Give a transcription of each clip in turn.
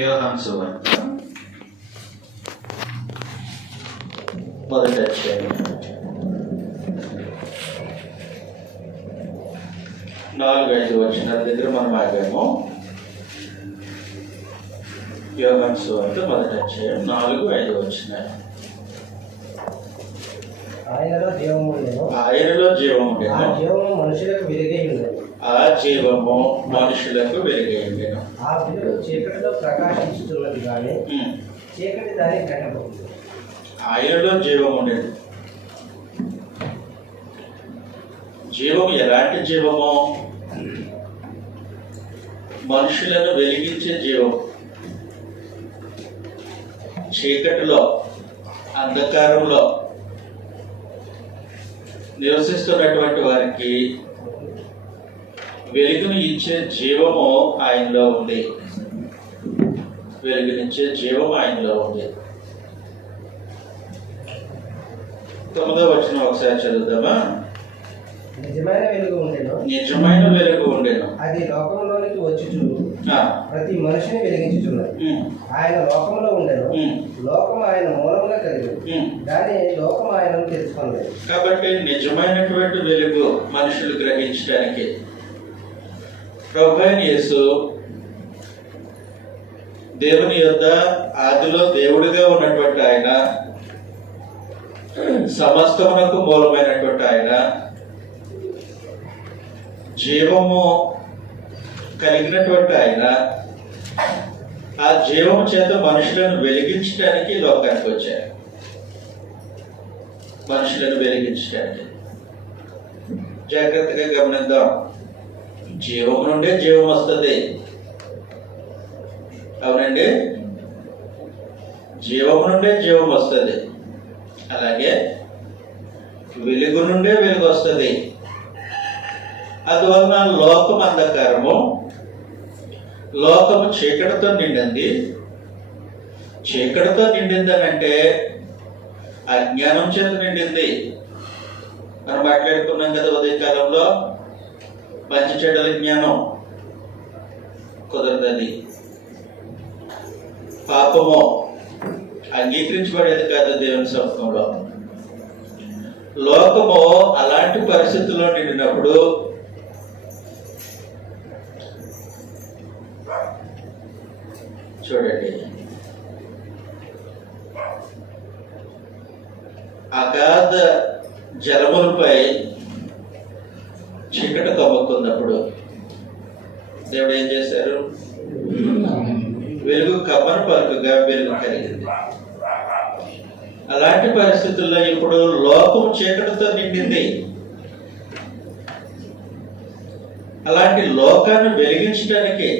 యోహాను సువార్త మొదటి అధ్యాయం 4-5 వచనాల దగ్గర మనం ఆగాము. యోహాను సువార్త మొదటి అధ్యాయం 4-5 వచనాలు. ఆయనలో జీవము ఉండెను, ఆయనలో జీవము ఉండెను, ఆ జీవము మనుషులకు వెలుగై ఉండెను, ఆ జీవము మనుషులకు వెలుగై ఉండెను. ఆ వెలుగు చీకటిలో ప్రకాశించుతున్నది కానీ చీకటి దాన్ని గ్రహింపలేదు. ఆయనలో జీవం ఉండేది. జీవము ఎలాంటి జీవము? మనుషులను వెలిగించే జీవం. చీకటిలో, అంధకారంలో నివసిస్తున్నటువంటి వారికి వెలుగును ఇచ్చే జీవము ఆయనలో ఉంది. వెలుగునిచ్చే జీవం ఆయనలో ఉంది. 9వ వచనం ఒకసారి చదువుదామా? నిజమైన వెలుగు ఉండెను, నిజమైన వెలుగు ఉండెను, అది లోకంలోనికి వచ్చుచు ప్రతి మనిషిని వెలిగించుచున్నది. ఆయన లోకంలో ఉండెను, లోకం ఆయన మూలంగా కలిగింది, కానీ లోకం ఆయనను తెలుసుకోలేదు. కాబట్టి నిజమైనటువంటి వెలుగు మనుషులు గ్రహించడానికి ప్రభువైన యేసు దేవుని యొద్ద ఆదిలో దేవుడిగా ఉన్నటువంటి ఆయన, సమస్తమునకు మూలమైనటువంటి ఆయన, జీవము కలిగినటువంటి ఆయన, ఆ జీవము చేత మనుషులను వెలిగించడానికి లోకానికి వచ్చారు. మనుషులను వెలిగించడానికి. జాగ్రత్తగా గమనిద్దాం. జీవం నుండే జీవం వస్తుంది. అవునండి, జీవం నుండే జీవం వస్తుంది. అలాగే వెలుగు నుండే వెలుగు వస్తుంది. అందువలన లోకం అంధకారము, లోకము చీకటితో నిండింది. చీకటితో నిండింది అని అంటే అజ్ఞానం చేత నిండింది. మనం మాట్లాడుకున్నాం కదా ఉదయకాలంలో, మంచి చెడ్డల జ్ఞానం కుదరదని, పాపము అంగీకరించబడేది కాదు దేవుని సముఖంలో. లోకము అలాంటి పరిస్థితుల్లో నిండినప్పుడు చూడండి, అగాధ జలములపై చీకటి కమ్ముకున్నప్పుడు దేవుడు ఏం చేశారు? వెలుగు కమ్మని పలుకుగా వెలుగు కలిగింది. అలాంటి పరిస్థితుల్లో ఇప్పుడు లోకం చీకటితో నిండింది. అలాంటి లోకాన్ని వెలిగించడానికి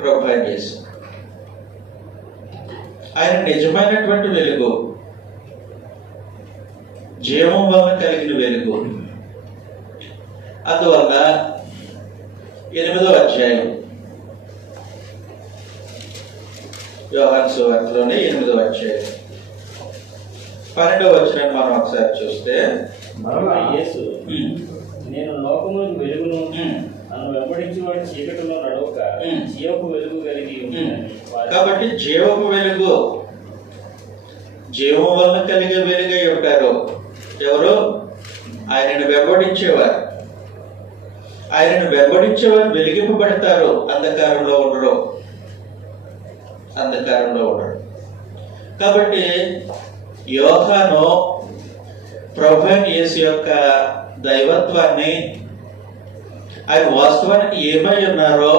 ప్రభువైన యేసు ఆయన నిజమైనటువంటి వెలుగు, జీవం వలన కలిగిన వెలుగు. అందువల్ల 8వ అధ్యాయం యోహాను సువార్తలోనే 8వ అధ్యాయం 12వ వచనాన్ని మనం ఒకసారి చూస్తే, యేసు నేను లోకములకు వెలుగును, నన్ను వెంబడించి వాడు చీకటిలో నడవక జీవపు వెలుగు కలిగి. కాబట్టి జీవపు వెలుగు, జీవం వలన కలిగే వెలుగై ఉంటారు ఎవరు? ఆయనను వెంబడించేవారు. ఆయనను వెంబడించేవారు వెలిగింపబడతారు. అంధకారంలో ఉండరు. అంధకారంలో ఉండరు. కాబట్టి యోహాను ప్రభువైన యేసు యొక్క దైవత్వాన్ని, ఆయన వాస్తవానికి ఏమై ఉన్నారో,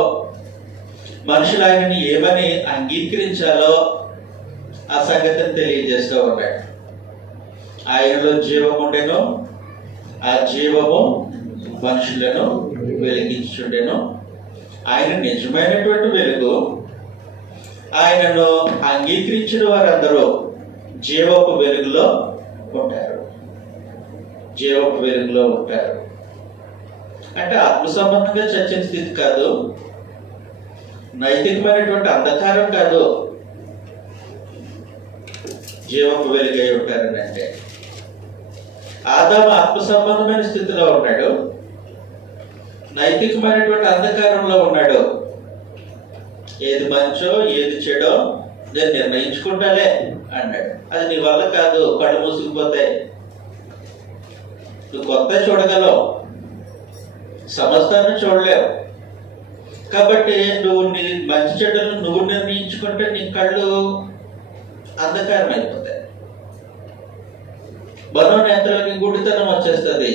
మనుషులు ఆయనని ఏమని అంగీకరించాలో ఆ సంగతిని తెలియజేస్తూ ఉన్నాడు. ఆయనలో జీవం ఉండెను, ఆ జీవము మనుషులను వెలిగించుండెను. ఆయన నిజమైనటువంటి వెలుగు. ఆయనను అంగీకరించిన వారందరూ జీవపు వెలుగులో ఉంటారు. జీవపు వెలుగులో ఉంటారు అంటే ఆత్మ సంబంధంగా చచ్చిన స్థితి కాదు, నైతికమైనటువంటి అంధకారం కాదు. జీవపు వెలుగై ఉంటారని అంటే ఆదాము ఆత్మ సంబంధమైన స్థితిలో ఉన్నాడు, నైతికమైనటువంటి అంధకారంలో ఉన్నాడు. ఏది మంచో ఏది చెడో నేను నిర్ణయించుకుంటాలే అన్నాడు. అది నీ వల్ల కాదు, కళ్ళు మూసుకుపోతాయి. నువ్వు కొత్త చూడగలవు, సమస్తాన్ని చూడలేవు. కాబట్టి నువ్వు నీ మంచి చెడును నువ్వు నిర్ణయించుకుంటే నీ కళ్ళు అంధకారం అయిపోతాయి. మనోనేత్రాలకి గుడితనం వచ్చేస్తుంది,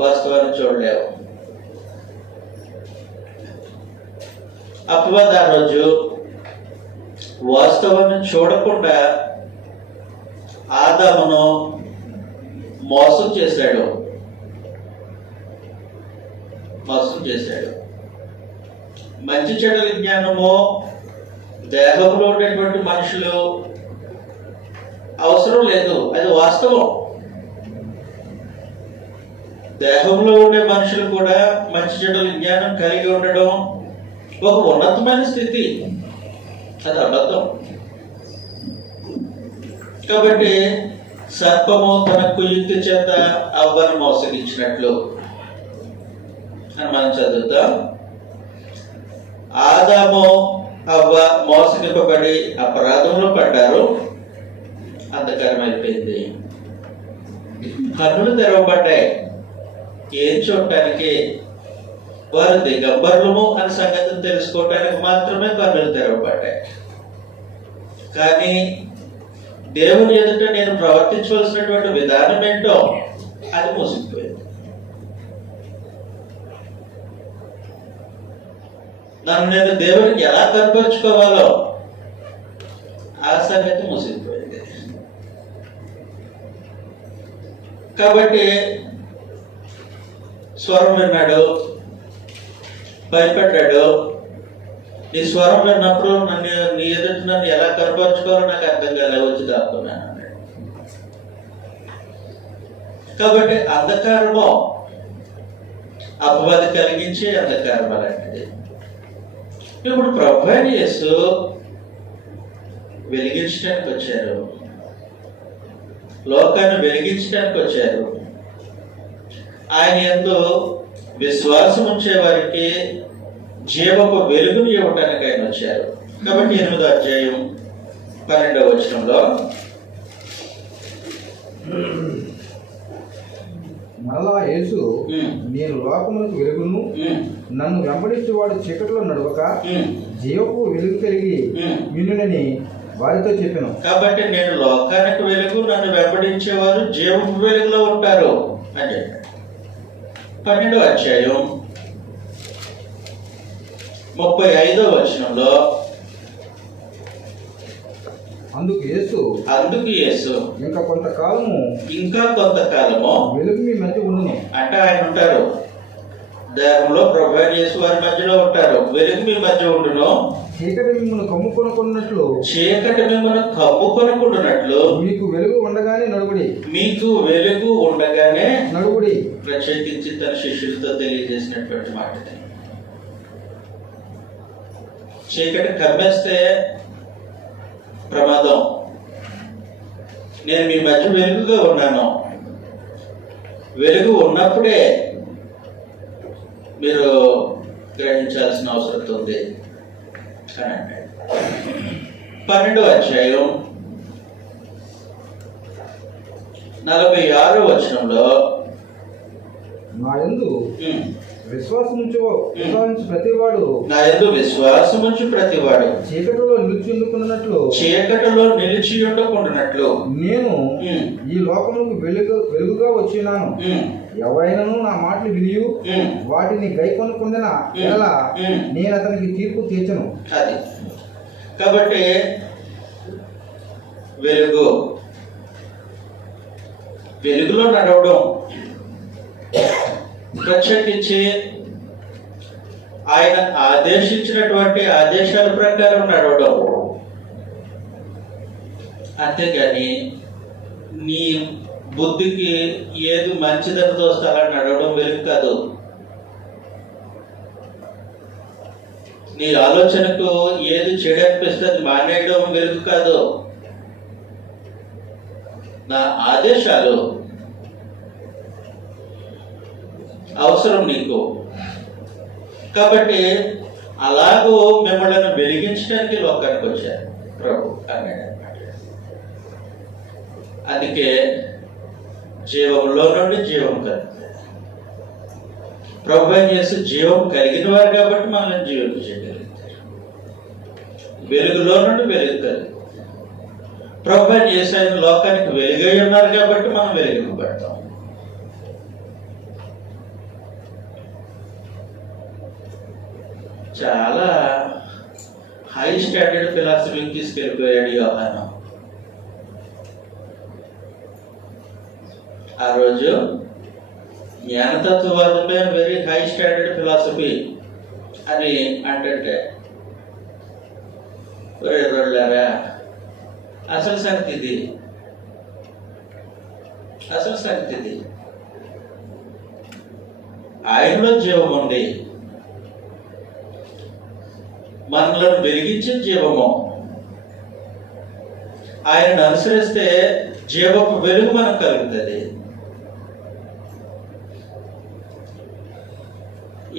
వాస్తవాన్ని చూడలేవు. అపవాది ఆ రోజు వాస్తవాన్ని చూడకుండా ఆదామును మోసం చేశాడు. మంచి చెడుల జ్ఞానము దేహంలో ఉండేటువంటి మనుషులు అవసరం లేదు, అది వాస్తవం. దేహంలో ఉండే మనుషులు కూడా మంచి చెడుల జ్ఞానం కలిగి ఉండడం ఒక ఉన్నతమైన స్థితి, అది అబద్ధం. కాబట్టి సర్పము తన కుయుక్తి చేత అవ్వను మోసగించినట్లు అని మనం చదువుతాం. ఆదాము అవ్వ మోసగింపబడి అపరాధంలో పడ్డారు, అంధకారం అయిపోయింది. కన్నులు తెరవబడ్డాయి, ఏం చూడటానికి? వారు దిగంబరులము అనే సంగతిని తెలుసుకోవటానికి మాత్రమే కన్నులు తెరవబడ్డాయి. కానీ దేవుని ఎదుట నేను ప్రవర్తించవలసినటువంటి విధానం ఏంటో అది మూసుకుపోయింది. నన్ను నేను దేవునికి ఎలా కనపరుచుకోవాలో ఆ సంగతి మూసుకుపోయింది. కాబట్టి స్వరం విన్నాడు, భయపడ్డాడు. నీ స్వరం విన్నప్పుడు నీ ఎదుట నన్ను ఎలా కనపరుచుకోవాలో నాకు అర్థం కాలే, వచ్చి దాక్కున్నాను అన్నాడు. కాబట్టి అంధకారము అపవాది కలిగించే అంధకారం అలాంటిది. ఇప్పుడు ప్రభువైన యేసు వెలిగించడానికి వచ్చారు, లోకాన్ని వెలిగించడానికి వచ్చారు. ఆయన యందు విశ్వాసం ఉంచే వారికి జీవపు వెలుగును ఇవ్వటానికి ఆయన వచ్చారు. కాబట్టి 8వ అధ్యాయం 12వ వచనంలో మరలా యేసు, నేను లోకములకు వెలుగును, నన్ను వెంబడించేవాడు చీకటిలో నడవక జీవపు వెలుగు కలిగి వినునని వారితో చెప్పాను. కాబట్టి నేను లోకానికి వెలుగు, నన్ను వెంబడించేవారు జీవపు వెలుగులో ఉంటారు అని చెప్పాడు. 12వ అధ్యాయం 35వ వచనంలో అందుకు యేసు ఇంకా కొంతకాలము వెలుగు మీ మధ్య ఉండును. అంటే ఆయన ఉంటారు దేహంలో, ప్రభువైన యేసు వారి మధ్యలో ఉంటారు. వెలుగు మీ మధ్య ఉండును, చీకటి మిమ్మల్ని కమ్ముకొనుకున్నట్లు మీకు వెలుగు ఉండగానే నడువుడి. ప్రత్యేకించి తన శిష్యులతో తెలియజేసినటువంటి మాట. చీకటి కమ్మేస్తే ప్రమాదం. నేను మీ మధ్య వెలుగుగా ఉన్నాను, వెలుగు ఉన్నప్పుడే మీరు గ్రహించాల్సిన అవసరం ఉంది అని అంటాడు. 12వ అధ్యాయం 46వ వచనంలో నా యందు విశ్వాసముంచు ప్రతివాడు చీకటిలో నిలిచి ఉండకుండానట్లు నేను ఈ లోకములకు వెలుగుగా వచ్చినాను. ఎవరైనాను నా మాటలు విని వాటిని గైకొనకుండిన ఎలా నేను అతనికి తీర్పు తీర్చను. అది కాబట్టి వెలుగులో నడవడం, ప్రత్యేకించి ఆయన ఆదేశించినటువంటి ఆదేశాల ప్రకారం నడవడం. అంతేగాని నీ బుద్ధికి ఏది మంచిదని తోస్తే అలా నడవడం వెలుగు కాదు. నీ ఆలోచనకు ఏది చెడు అనిపిస్తే అది మానేయడం వెలుగు కాదు. నా ఆదేశాలు అవసరం నీకు. కాబట్టి అలాగూ మిమ్మల్ని వెలిగించడానికి లోకానికి వచ్చారు ప్రభు అన్నాడు అన్నమాట. అందుకే జీవంలో నుండి జీవం కలుగుతుంది. ప్రభు ఏం చేసి జీవం కలిగిన వారు కాబట్టి మనల్ని జీవించగలుగుతారు. వెలుగులో నుండి వెలుగు కలుగుతుంది. ప్రభు ఏం చేసి ఆయన లోకానికి వెలుగై ఉన్నారు కాబట్టి మనం వెలిగింపబడతాం. చాలా హై స్టాండర్డ్ ఫిలాసఫీకి తీసుకెళ్ళిపోయాడు యోహాను. ఆ రోజు జ్ఞానతత్వవాదమే వెరీ హై స్టాండర్డ్ ఫిలాసఫీ అని అంటే వెళ్ళారా, అసలు సంగతి ఇది, అసలు సంగతి ఇది. ఆయనలో జీవం ఉంది, మనలను వెలిగించే జీవము. ఆయనను అనుసరిస్తే జీవపు వెలుగు మనకు కలుగుతుంది.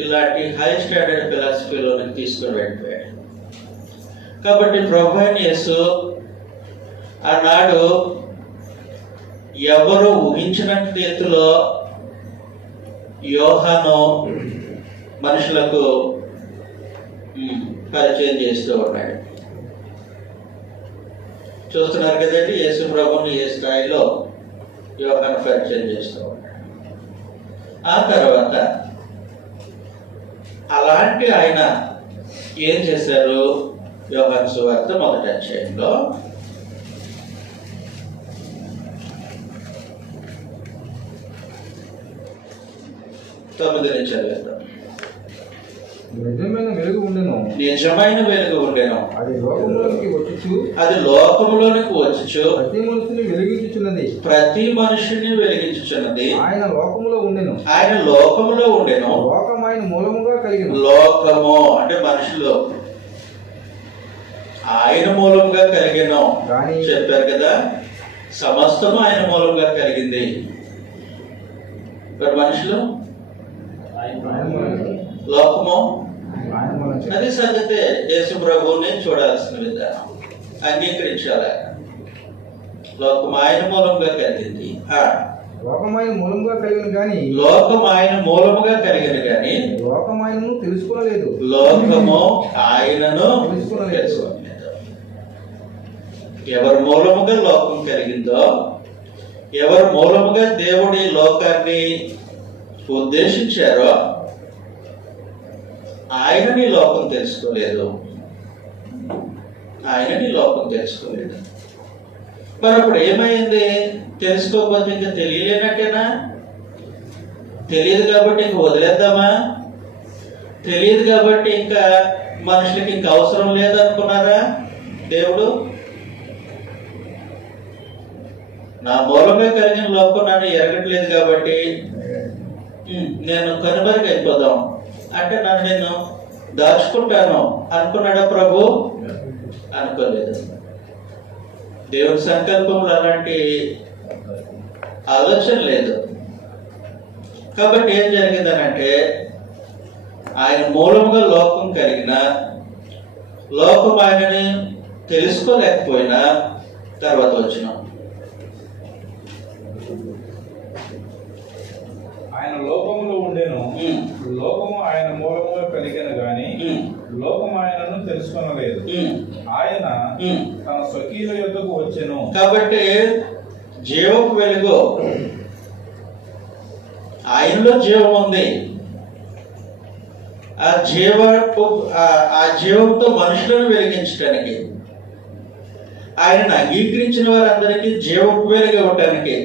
ఇలాంటి హై స్టాండర్డ్ ఫిలాసఫీలోకి తీసుకొని వెళ్ళిపోయాడు. కాబట్టి ప్రభు అయిన యేసు ఆనాడు ఎవరు ఊహించినట్టు ఎత్తులో యోహాను మనుషులకు పరిచయం చేస్తూ ఉన్నాడు. చూస్తున్నారు కదండి, యేసు ప్రభుని ఏ స్థాయిలో యోహాను పరిచయం చేస్తూ ఉన్నాడు. ఆ తర్వాత అలాంటి ఆయన ఏం చేశారు? యోహాను సువార్త 1వ అధ్యాయంలో 9 నుంచి చదివేద్దాం. నిజమైన వెలుగు ఉండెను, నిజమైన వెలుగు ఉండెను, అది లోకములోనికి వచ్చుచు ప్రతి మనిషిని వెలిగించుచున్నది, ప్రతి మనిషిని వెలిగించుచున్నది. ఆయన లోకములో ఉండెను, ఆయన లోకములో ఉండెను, లోకం ఆయన మూలముగా కలిగిన. లోకము అంటే మనుషులు ఆయన మూలంగా కలిగిన చెప్పారు కదా, సమస్తము ఆయన మూలంగా కలిగింది. మరి మనుషులు లోకము అది సంగతే. యేసు ప్రభువుని చూడాల్సిన విధానం, అంగీకరించాలి. లోకం ఆయన మూలంగా కలిగింది. లోకం ఆయన మూలంగా కలిగిన గాని, లోకం ఆయన మూలముగా కలిగిన గాని లోకం ఆయనను తెలుసుకోలేదు, లోకము ఆయనను తెలుసుకోలేదు. ఎవరి మూలముగా లోకం కలిగిందో, ఎవరి మూలముగా దేవుడి లోకాన్ని ఉద్దేశించారో ఆయనని లోకం తెలుసుకోలేదు, ఆయనని లోకం తెలుసుకోలేదు. మరి అప్పుడు ఏమైంది? తెలుసుకోకపోతే ఇంకా తెలియలేనట్టేనా? తెలియదు కాబట్టి ఇంక వదిలేద్దామా? తెలియదు కాబట్టి ఇంకా మనుషులకి ఇంకా అవసరం లేదనుకున్నారా? దేవుడు నా మూలంగా కలిగిన లోకం నన్ను ఎరగట్లేదు కాబట్టి నేను కనుమరుగు అయిపోదాం అంటే నన్ను నేను దాచుకుంటాను అనుకున్నాడా ప్రభు? అనుకోలేదు. దేవుని సంకల్పంలో అలాంటి ఆలోచన లేదు. కాబట్టి ఏం జరిగిందనంటే, ఆయన మూలంగా లోకం కలిగిన లోకం ఆయనని తెలుసుకోలేకపోయినా తర్వాత వచ్చిన ఆయన లోకములో ఉండెను, లోకము ఆయన మూలముగా కలిగిన గాని లోకము ఆయనను తెలుసుకొనలేదు. ఆయన తన స్వకీయుల యొద్దకు వచ్చెను. కాబట్టి జీవపు వెలుగు ఆయనలో జీవం ఉంది. ఆ జీవంతో మనుషులను వెలిగించడానికి, ఆయనను అంగీకరించిన వారందరికీ జీవపు వెలుగు ఇవ్వటానికి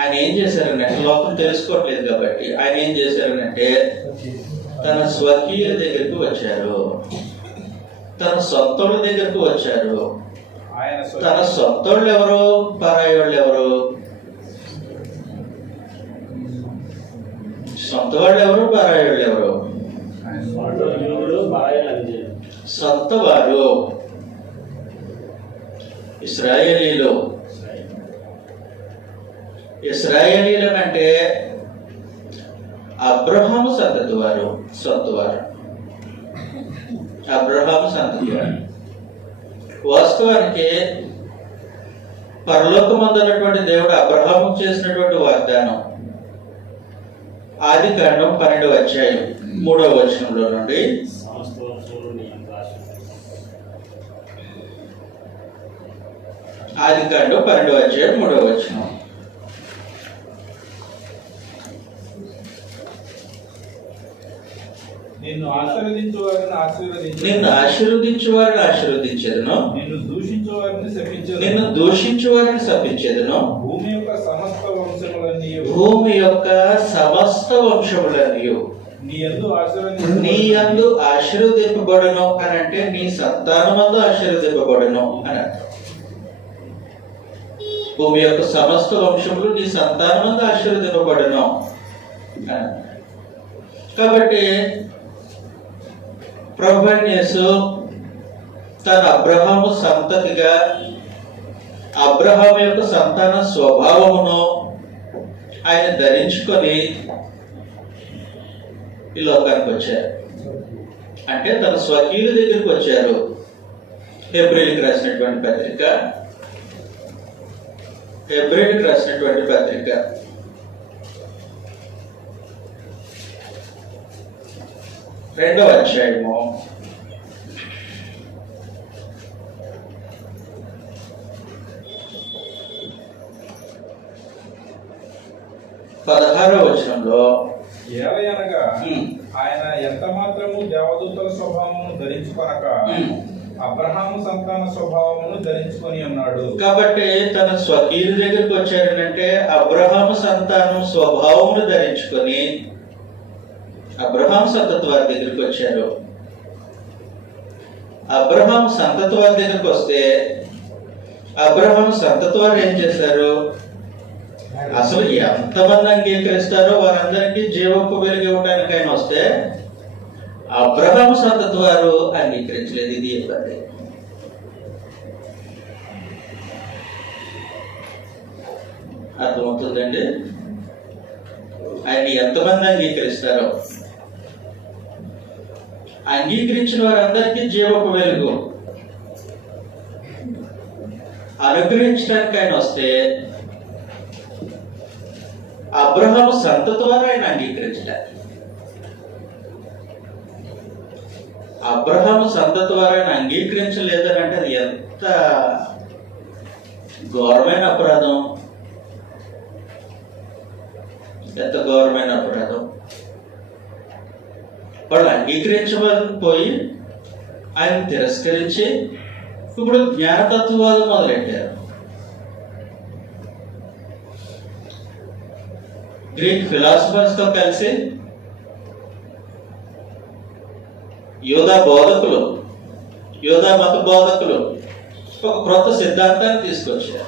ఆయన ఏం చేశారనంటే, లోకం తెలుసుకోవట్లేదు కాబట్టి ఆయన ఏం చేశారనంటే తన స్వకీయుల దగ్గరికి వచ్చారు, తన సొంతోళ్ళ దగ్గరకు వచ్చారు. తన సొంతోళ్ళు ఎవరు? పరాయి వాళ్ళు ఎవరు? సొంత వాళ్ళు ఎవరు? పరాయి వాళ్ళు ఎవరు? సొంత వారు ఇశ్రాయేలీలు. ఇశ్రాయేలీలు అంటే అబ్రహాము సంతతి వారు సొంతవారు. అబ్రహాము సంతతి వారు వాస్తవానికి పరలోకమందున్నటువంటి దేవుడు అబ్రహాముకు చేసినటువంటి వాగ్దానం ఆదికాండం 12వ అధ్యాయం 3వ వచనంలో నుండి ఆదికాండం 12వ అధ్యాయం 3వ వచనం. నిన్ను ఆశీర్వదించు వారిని నిన్ను ఆశీర్వదించు వారిని ఆశీర్వదించేదను, నిన్ను దూషించు వారిని శపించేదను, నిన్ను దూషించు వారిని శపించేదను. భూమి యొక్క సమస్త వంశములన్నీ భూమి యొక్క సమస్త వంశములన్నీ నీ యందు ఆశీర్వదింపబడును అని అంటే నీ సంతానమందు ఆశీర్వదింపబడును అని అర్థం. భూమి యొక్క సమస్త వంశములు నీ సంతానమందు ఆశీర్వదింపబడును. కాబట్టి ప్రభువైన యేసు తన అబ్రహాము సంతతిగా అబ్రహాము యొక్క సంతాన స్వభావమును ఆయన ధరించుకొని ఈ లోకానికి వచ్చారు. అంటే తన స్వకీయుల దగ్గరికి వచ్చారు. హెబ్రీయులకు రాసినటువంటి పత్రిక 2వ అధ్యాయము 16వ వచనంలో ఏలయనగా ఆయన ఎంత మాత్రము దేవదూతల స్వభావమును ధరించుకొనక అబ్రహాము సంతాన స్వభావమును ధరించుకొని ఉన్నాడు. కాబట్టి తన స్వకీయుల దగ్గరికి వచ్చారనంటే అబ్రహాము సంతానం స్వభావమును ధరించుకొని అబ్రహాం సంతతి వారి దగ్గరికి వచ్చారు. అబ్రహాం సంతతి వారి దగ్గరికి వస్తే అబ్రహాం సంతతి వారు ఏం చేశారు? అసలు ఎంతమంది అంగీకరిస్తారో వారందరికీ జీవపు వెలుగు ఇవ్వడానికి ఆయన వస్తే అబ్రహాము సంతతి వారు అంగీకరించలేదు. ఇది ఇబ్బంది. అర్థమవుతుందండి? ఆయన ఎంతమంది అంగీకరిస్తారో అంగీకరించిన వారందరికీ జీవపు వెలుగు అనుగ్రహించడానికి ఆయన వస్తే అబ్రహాము సంతతి వారు ఆయన అంగీకరించలేదు. అబ్రహాము సంతతి వారు ఆయన అంగీకరించలేదని అంటే అది ఎంత ఘోరమైన అపరాధం, ఎంత ఘోరమైన అపరాధం. వాళ్ళు అంగీకరించబోయి ఆయన తిరస్కరించి ఇప్పుడు జ్ఞానతత్వవాదం మొదలెట్టారు. గ్రీక్ ఫిలాసఫర్స్ తో కలిసి యోధా మత బోధకులు ఒక క్రొత్త సిద్ధాంతాన్ని తీసుకొచ్చారు.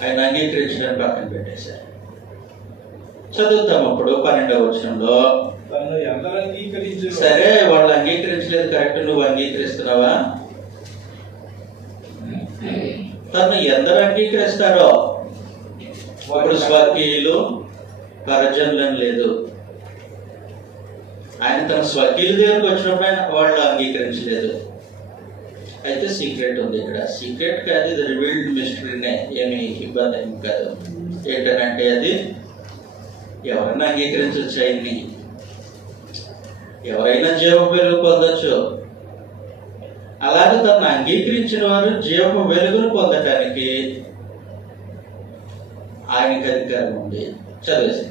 ఆయన అంగీకరించడానికి పక్కన పెట్టేశారు. చదువుతాం అప్పుడు 12వ వచనంలో, సరే వాళ్ళు అంగీకరించలేదు, కరెక్ట్, నువ్వు అంగీకరిస్తున్నావా? తను ఎందరు అంగీకరిస్తారో, ఇప్పుడు స్వకీయులు పరజనులని లేదు. ఆయన తన స్వకీయుల దగ్గరకు వచ్చినప్పుడు ఆయన వాళ్ళు అంగీకరించలేదు. అయితే సీక్రెట్ ఉంది ఇక్కడ. సీక్రెట్ కాదు, ఇది రివీల్డ్ మిస్టరీనే, ఏమి ఇబ్బంది ఏమి కాదు. ఏంటంటే అది ఎవరైనా అంగీకరించవచ్చు, ఆయన్ని ఎవరైనా జీవపు వెలుగు పొందొచ్చు. అలాగే తను అంగీకరించిన వారు జీవపు వెలుగును పొందటానికి ఆయనకి అధికారం ఉంది. చదివేసి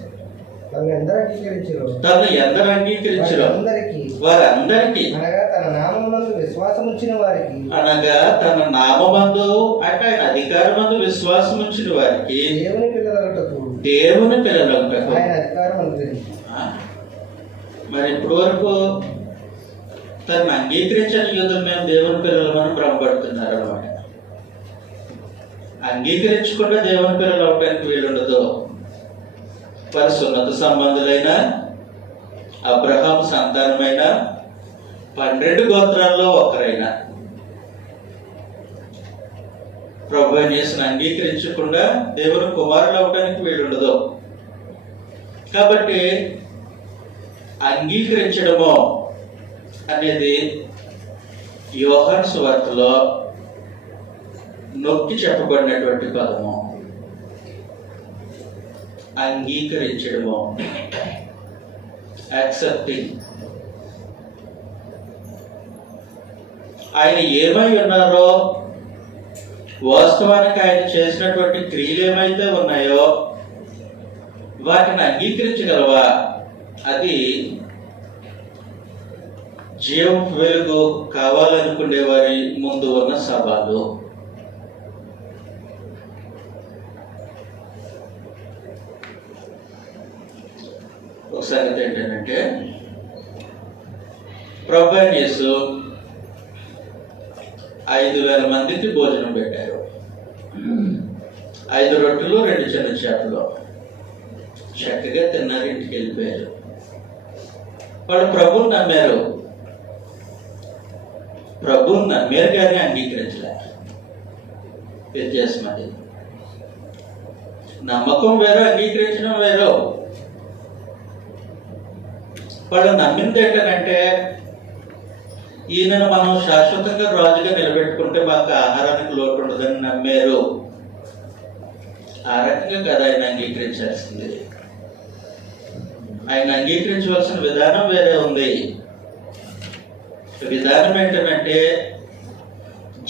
తను ఎందరు అంగీకరించారో వారందరికీ అనగా తన నామమందు అంటే ఆయన అధికారమందు విశ్వాసం ఉంచిన వారికి దేవుని పిల్లలకు మరి ఇప్పటి వరకు తను అంగీకరించిన యూదులు మేము దేవుని పిల్లలమని భ్రమపడుతున్నారు అన్నమాట. అంగీకరించకుండా దేవుని పిల్లలు అవటానికి వీలుండదు. వారి సున్నత సంబంధులైన అబ్రహాం సంతానమైన 12 గోత్రాల్లో ఒకరైనా ప్రభువుని యేసుని అంగీకరించకుండా దేవుని కుమారులు అవడానికి వీలుండదు. కాబట్టి అంగీకరించడము అనేది యోహాను సువార్తలో నొక్కి చెప్పబడినటువంటి పదము. అంగీకరించడము, యాక్సెప్టింగ్. ఆయన ఏమై ఉన్నారో, వాస్తవానికి ఆయన చేసినటువంటి క్రియలు ఏమైతే ఉన్నాయో వాటిని అంగీకరించగలవా? అది జీవం వెలుగు కావాలనుకునే వారి ముందు ఉన్న సవాలు. ఒక సంగతి ఏంటంటే, ప్రభువైన యేసు 5,000 మందికి భోజనం పెట్టారు. 5 రొట్టెలు 2 చిన్న చేపలు. చక్కగా తిన్నారు, ఇంటికి వెళ్ళిపోయారు. వాళ్ళు ప్రభువుని నమ్మారు కానీ అంగీకరించలేదు. వ్యత్యాసం అది. నమ్మకం వేరు, అంగీకరించడం వేరు. వాళ్ళు నమ్మింది ఏంటంటే, ఈయనను మనం శాశ్వతంగా రాజుగా నిలబెట్టుకుంటే మాకు ఆహారానికి లోటు ఉండదని నమ్మారు. ఆ రకంగా కదా ఆయన అంగీకరించాల్సింది. ఆయన అంగీకరించవలసిన విధానం వేరే ఉంది. విధానం ఏంటంటే,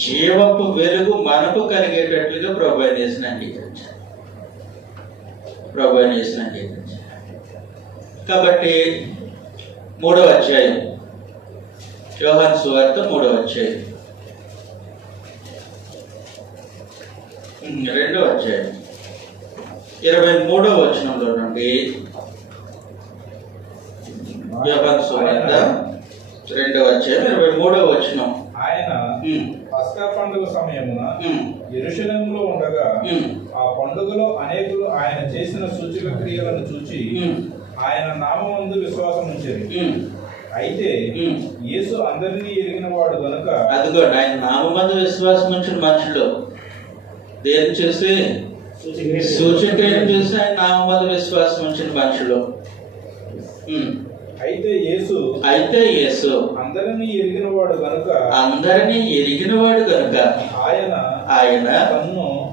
జీవపు వెలుగు మనకు కలిగేటట్లుగా ప్రభువైన యేసుని అంగీకరించాలి. కాబట్టి 3వ అధ్యాయం, యోహాను సువార్త 3వ అధ్యాయం, 2వ అధ్యాయం 23వ వచనంలో నుండి, యోహాను సువార్త 2వ అధ్యాయం 23వ వచనం. ఆయన పస్కా పండుగ సమయమున యెరూషలేములో ఉండగా ఆ పండుగలో అనేకులు ఆయన చేసిన సూచక క్రియలను చూచి ఆయన నామమందు విశ్వాసం ఉంచారు. అయితే యేసు అందరినీ ఎరిగిన వాడు గనుక, అదిగోండి, ఆయన నామమందు విశ్వాసం ఉంచిన మనుషులు దేని చూసి, సూచక్రియను చూసి ఆయన నామమందు విశ్వాసం ఉంచిన మనుషులు. అయితే యేసు అందరినీ ఎరిగిన వాడు గనుక ఆయన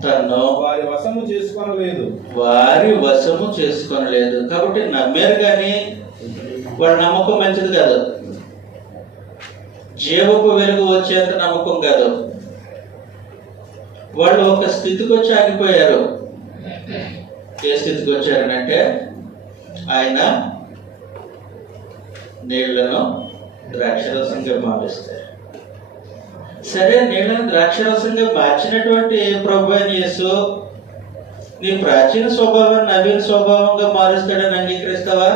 తన్ను వారి వశము చేసుకొనలేదు. కాబట్టి నమ్మారు కానీ వాళ్ళ నమ్మకం మంచిది కాదు. జీవపు వెలుగు వచ్చేంత నమ్మకం కాదు. వాళ్ళు ఒక స్థితికి వచ్చి ఆగిపోయారు. ఏ స్థితికి వచ్చారనంటే, ఆయన నీళ్లను ద్రాక్షరసంగా మారుస్తారు. సరే, నీళ్లను ద్రాక్షరసంగా మార్చినటువంటి ప్రభువైన యేసు నీ ప్రాచీన స్వభావాన్ని నవీన స్వభావంగా మారుస్తాడని అంగీకరిస్తావా?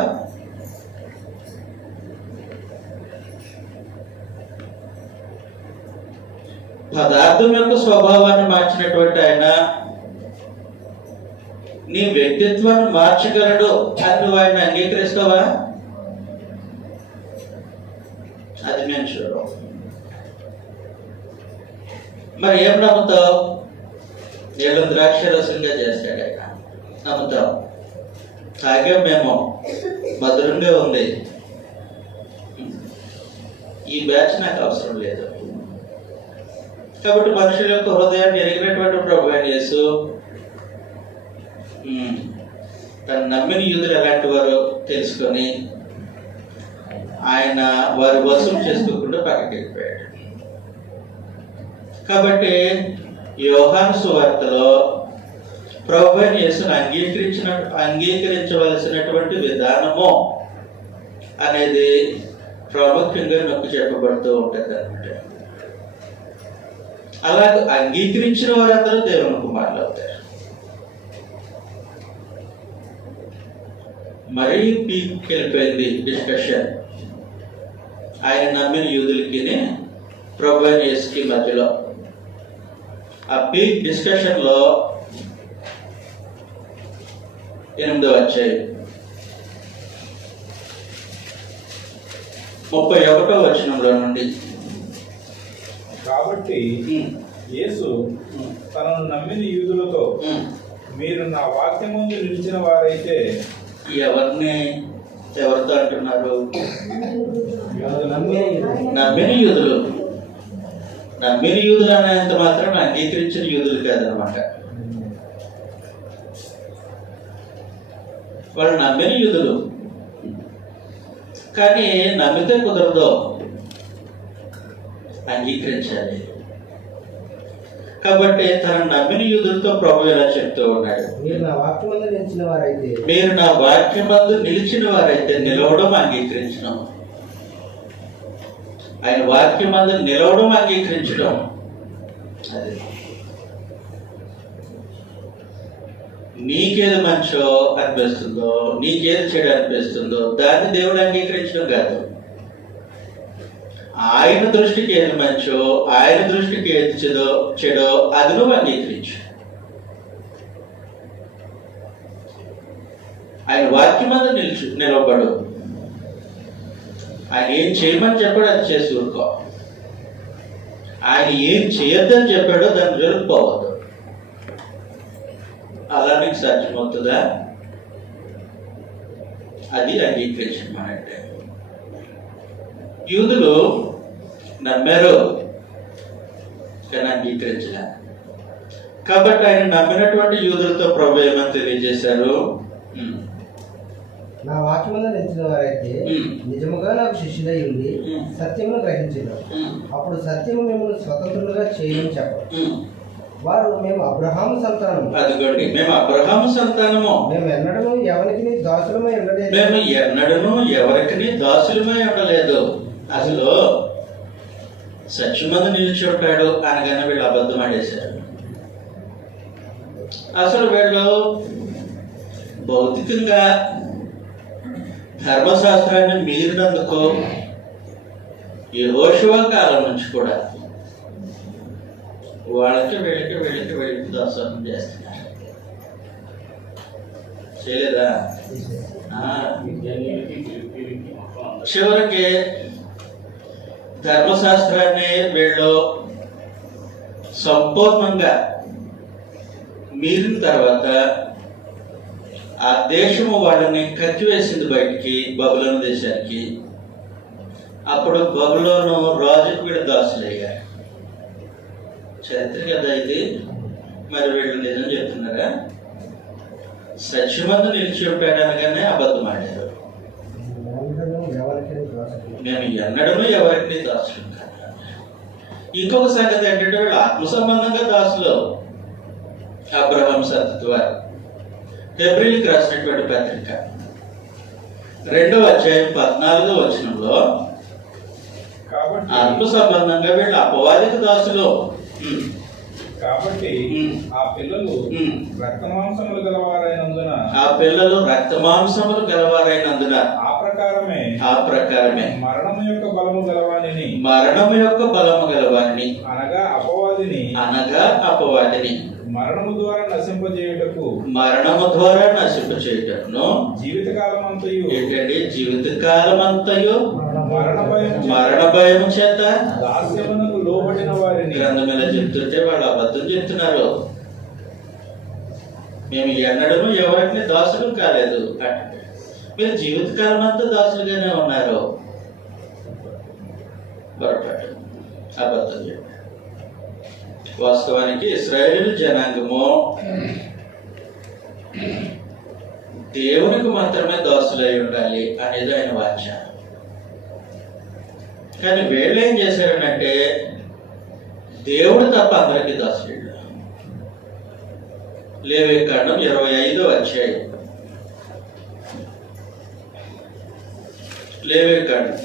పదార్థం యొక్క స్వభావాన్ని మార్చినటువంటి ఆయన నీ వ్యక్తిత్వాన్ని మార్చగలడు అని నువ్వు ఆయన అంగీకరిస్తావా? అది మేము చూడం. మరి ఏం నమ్ముతావు? నీళ్ళు ద్రాక్షరసంగా చేస్తాడు ఆయన, నమ్ముతావు. తాగాం మేము, మధురంగా ఉంది, ఈ బ్యాచ్ నాకు అవసరం లేదు. కాబట్టి మనుషుల యొక్క హృదయాన్ని ఎరిగినటువంటి ప్రభువైన యేసు తను నమ్మిన యూదులు ఎలాంటి వారు తెలుసుకొని ఆయన వారి వసూలు చేసుకోకుండా పక్కకి వెళ్ళిపోయాడు. కాబట్టి యోహాను సువార్తలో ప్రభువైన యేసును అంగీకరించవలసినటువంటి విధానము అనేది ప్రాముఖ్యంగా నొక్కి చెప్పబడుతూ ఉంటుంది అన్నమాట. అలాగే అంగీకరించిన వారందరూ దేవుని కుమారులు అవుతారు. మరీ పీక్కి వెళ్ళిపోయింది డిస్కషన్. ఆయన నమ్మిన యూదులకి ప్రభువైన యేసుకి మధ్యలో. ఆ పీక్ డిస్కషన్ లో 8వ అధ్యాయం 31వ వచనంలో నుండి, కాబట్టి యేసు తనను నమ్మిన యూదులతో, మీరు నా వాక్యముందు నిలిచిన వారైతే ఎవరితో అంటున్నారు? నమ్మే నమ్మిన యూదులు. నమ్మిన యూదులు అనేంత మాత్రం అంగీకరించిన యూదులు కాదనమాట. వాళ్ళు నమ్మిన యూదులు, కానీ నమ్మితే కుదరదు, అంగీకరించాలి. కాబట్టి తన నమ్మిన యూదులతో ప్రభు ఇలా చెప్తూ ఉన్నాడు, మీరు నా వాక్యమందు నిలిచిన వారైతే, మీరు నా వాక్యమందు నిలిచిన వారైతే, నిలవడం అంగీకరించడం. ఆయన వాక్యమందు నిలవడం అంగీకరించడం, అది నీకేది మంచో అనిపిస్తుందో, నీకేది చెడు అనిపిస్తుందో దాన్ని దేవుడు అంగీకరించడం కాదు. ఆయన దృష్టికి ఏది మంచో, ఆయన దృష్టికి ఏది చెడో అది నువ్వు అంగీకరించు. ఆయన వాక్యమందు నిలవబడు. ఆయన ఏం చేయమని చెప్పాడు అది చేసి ఊరుకో. ఆయన ఏం చేయొద్దని చెప్పాడో దాన్ని జరుపుకోవద్దు. అలా నీకు సాధ్యమవుతుందా? అది అంగీకరించడం అంటే. యూదులు నమ్మారు కానీ అంగీకరించలే. కాబట్టి ఆయన నమ్మినటువంటి యూదులతో ప్రభు ఏమని తెలియజేశారు? నా వాక్యమందు నిలిచిన వారైతే నిజముగా నాకు శిష్యులై ఉండి సత్యమును గ్రహించిన, అప్పుడు సత్యము మిమ్మల్ని స్వతంత్రులుగా చేయని చెప్పరు. వారు మేము అబ్రహాము సంతానము. అదిగోండి, మేము అబ్రహాము సంతానము. మేము ఎన్నడూ ఎవరికి దాసులమై ఉండలేదు. మేము ఎన్నడూ ఎవరికి దాసులమై ఉండలేదు. అసలు సత్యమందు నిలిచి ఉంటాడు అనగానే వీళ్ళు అబద్ధం ఆడేశారు. అసలు వీళ్ళు భౌతికంగా ధర్మశాస్త్రాన్ని మీరినందుకు యెహోషువ కాలం నుంచి కూడా వీళ్ళకి దాసోహం చేస్తున్నారు. చేయలేదా? చివరికి ధర్మశాస్త్రాన్ని వీళ్ళు సంపూర్ణంగా మీరిన తర్వాత ఆ దేశము వాళ్ళని కట్టివేసింది బయటికి, బబులోను దేశానికి. అప్పుడు బబులోను రాజుకు వీళ్ళు దాసులయ్యారు. చరిత్ర కదా ఇది. మరి వీళ్ళు నిజం చెప్తున్నారా? సత్యమందు నిలిచి ఉంటాడు అనగానే అబద్ధం ఆడారు. నేను ఎన్నడూ ఎవరికి దాసులు కాదు. ఇంకొక సంగతి ఏంటంటే వీళ్ళు ఆత్మ సంబంధంగా దాసులు. అబ్రహాం సంతతి వారు. హెబ్రీయులకు రాసినటువంటి పత్రిక 2వ అధ్యాయం 14వ వచనంలో ఆత్మ సంబంధంగా వీళ్ళు అపవాదికి దాసులు. కాబట్టి ఆ పిల్లలు రక్తమాంసములు గలవారైనందున ఆ ప్రకారమే మరణము యొక్క బలము గలవానిని అనగా అపవాదిని మరణము ద్వారా నశింపజేయుటకును జీవితకాలమంతయు మరణ భయం చేత దాస్యమునకు లోబడిన వారిని. గ్రంథం ఇలా చెప్తుంటే వాళ్ళు అబద్ధం చెప్తున్నారు. మేము ఎన్నడూ ఎవరికి దాసులు కాలేదు అంటే మీరు జీవితకాలం అంతా దాసులుగానే ఉన్నారు. పొరపాటు, అబద్ధం చెప్పారు. వాస్తవానికి ఇశ్రాయేలు జనాంగము దేవునికి మాత్రమే దాసులై ఉండాలి అనేది ఆయన వాంఛ. కానీ వీళ్ళు ఏం చేశారనంటే దేవుడు తప్ప అందరికీ దాసులు. లేవియకాండం 25వ అధ్యాయం. లేవియకాండం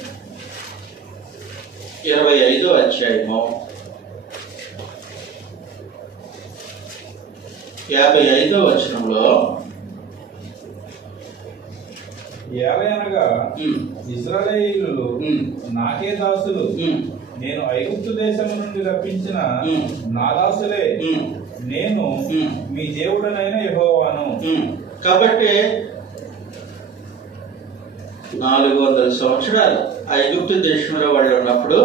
25వ అధ్యాయము 55వ వచనంలో ఏలయనగా ఇశ్రాయేలీయులు నాకే దాసులు, నేను ఐగుప్తు దేశము నుండి రప్పించిన నా దాసులే, నేను మీ దేవుడనైన యెహోవాను. కాబట్టి 400 సంవత్సరాలు ఐగుప్తు దేశంలో వాళ్ళు ఉన్నప్పుడు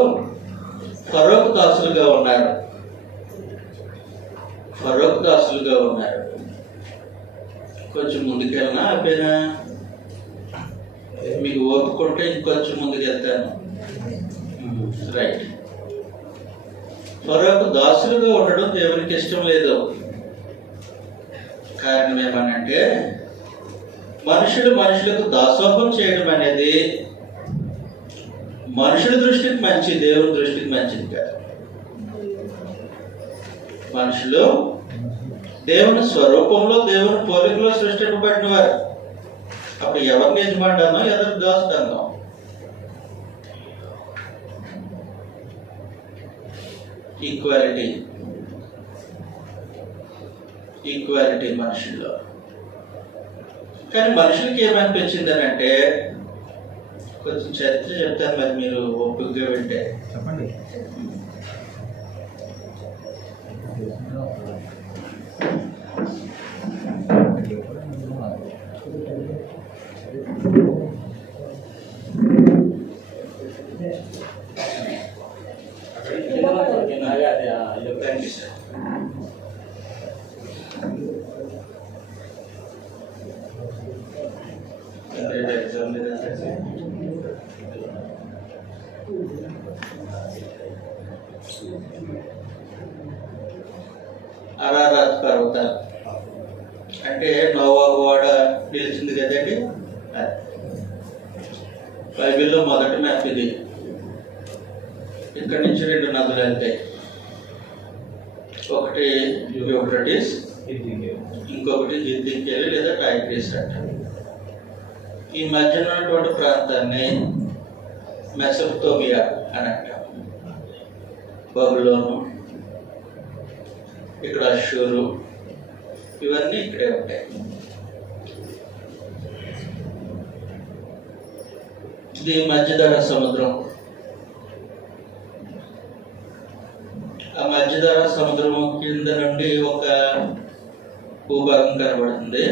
ఫరోకు దాసులుగా ఉన్నారు. కొంచెం ముందుకెళ్ళినా అయిపోయినా మీకు ఓపుకుంటే ఇంకొంచెం ముందుకు వెళ్తాను. రైట్. ఫరోకు దాసులుగా ఉండడం దేవునికి ఇష్టం లేదు. కారణం ఏమనంటే మనుషులకు దాసోహం చేయడం అనేది మనుషుల దృష్టికి మంచి, దేవుని దృష్టికి మంచిది కాదు. మనుషులు దేవుని స్వరూపంలో, దేవుని పోలికలో సృష్టింపబడిన వారు. అప్పుడు ఎవరిని యజమాడానో ఎవరికి దాస్తానో. ఈక్వాలిటీ మనుషుల్లో. కానీ మనుషులకి ఏమనిపించింది అని అంటే, కొంచెం చరిత్ర చెప్తాను, మరి మీరు ఓపికగా వింటే. చెప్పండి. అరారాత్ పర్వతాలు అంటే నోవాహు ఓడ నిలిచింది కదండి. బైబిల్లో మొదటి మ్యాప్ ఇది. ఇక్కడి నుంచి 2 నదులు వెళ్తాయి. ఒకటి యూఫ్రటీస్, ఇంకొకటి జిద్దికేలి లేదా టైగ్రీస్ అంట. ఈ మధ్యన ఉన్నటువంటి ప్రాంతాన్ని మెసొపొతేమియా అని అంటాం. బబులోను, ఇక్కడ అష్షూరు, ఇవన్నీ ఇక్కడే ఉంటాయి. ఇది మధ్యధరా సముద్రం. ఆ మధ్యధరా సముద్రం కింద నుండి ఒక భూభాగం కనబడుతుంది.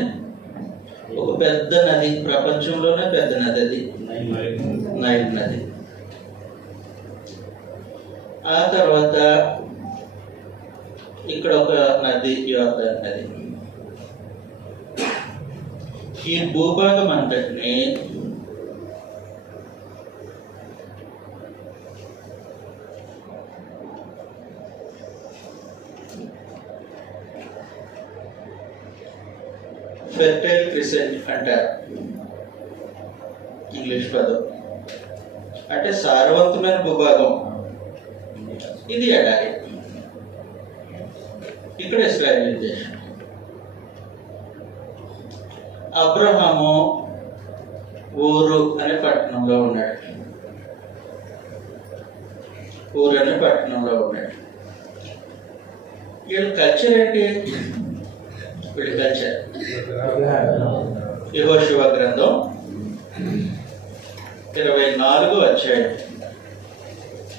ఒక పెద్ద నది, ప్రపంచంలోనే పెద్ద నది అది, నైల్ నది. ఆ తర్వాత ఇక్కడ ఒక నది, యోర్దాను నది. ఈ భూభాగం అంతటిని ఫెర్టైల్ క్రిసెంట్ అంటారు, ఇంగ్లీష్ పదం. అంటే సారవంతమైన భూభాగం. ఇది ఎడారి. ఇక్కడ ఇశ్రాయేలు దేశం. అబ్రహాము ఊరు అనే పట్టణంలో ఉన్నాడు. వీళ్ళ కల్చర్ ఏంటి? వీళ్ళ కల్చర్ యెహోషువ గ్రంథం 24వ అధ్యాయం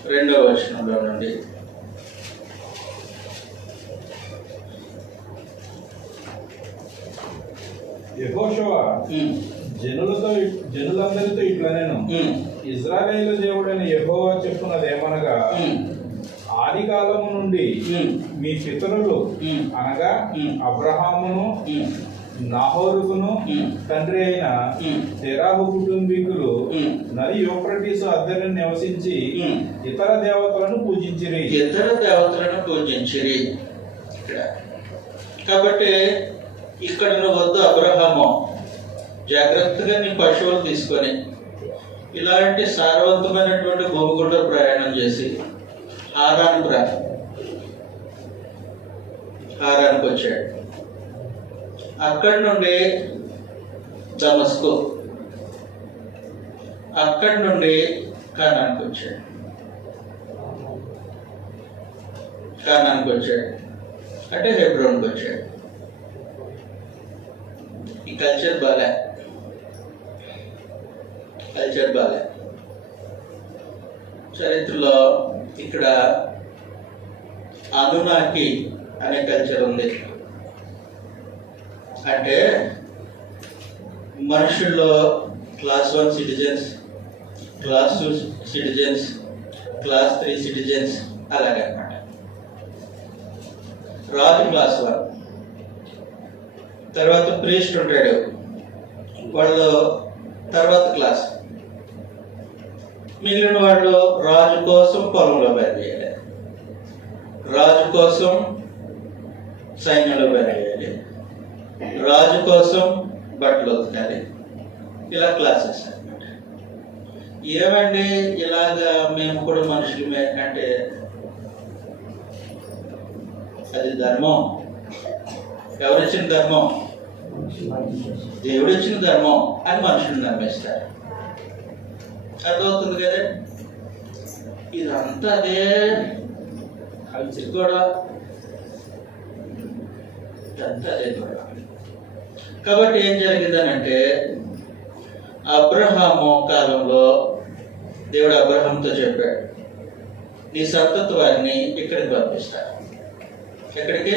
2వ వచనంలో నుండి. యెహోషువ జనులందరితో ఇట్లా నేను ఇశ్రాయేలు దేవుడైన యెహోవా చెప్పున్నది ఏమనగా, ఆది కాలము నుండి మీ పితరులు అనగా అబ్రహామును నాహోరుకును తండ్రి అయిన తెరాహు కుటుంబీకులు నది యూఫ్రటీసు అద్దరిని నివసించి ఇతర దేవతలను పూజించిరి. కాబట్టి ఇక్కడ నువ్వు వద్దు అబ్రహాము, జాగ్రత్తగా నీ పశువులు తీసుకొని ఇలాంటి సారవంతమైనటువంటి భూమి గుండా ప్రయాణం చేసి హారానికి వచ్చాడు. అక్కడి నుండి దమస్కు, అక్కడి నుండి కానానికి వచ్చాడు. అంటే హెబ్రోన్కి వచ్చాడు. ఈ కల్చర్ బాలే. చరిత్రలో ఇక్కడ అనునాకి అనే కల్చర్ ఉంది. అంటే మనుషుల్లో class 1 citizens, class 2 citizens, class 3 citizens, అలాగనమాట. రాజు క్లాస్ 1, తర్వాత ప్రీస్ట్ ఉంటాడు, వాళ్ళు తర్వాత క్లాస్. మిగిలిన వాళ్ళు రాజు కోసం పొలంలో పనిచేయాలి, రాజు కోసం సైన్యంలో పనిచేయాలి, రాజు కోసం బట్టలు ఉతకాలి. ఇలా క్లాసెస్ అన్నమాట. ఏమండి ఇలాగా మేము కూడా మనుషులమే అంటే అది ధర్మం. ఎవరిచ్చిన ధర్మం? దేవుడు ఇచ్చిన ధర్మం అని మనుషులు నమ్మేస్తారు. అర్థమవుతుంది కదా? ఇదంతా అదే కల్చర్ కూడా, ఇదంతా అదే కూడా. కాబట్టి ఏం జరిగిందనంటే అబ్రహాము కాలంలో దేవుడు అబ్రహాంతో చెప్పాడు, నీ సంతతి వారిని ఇక్కడికి పంపిస్తాను. ఎక్కడికి?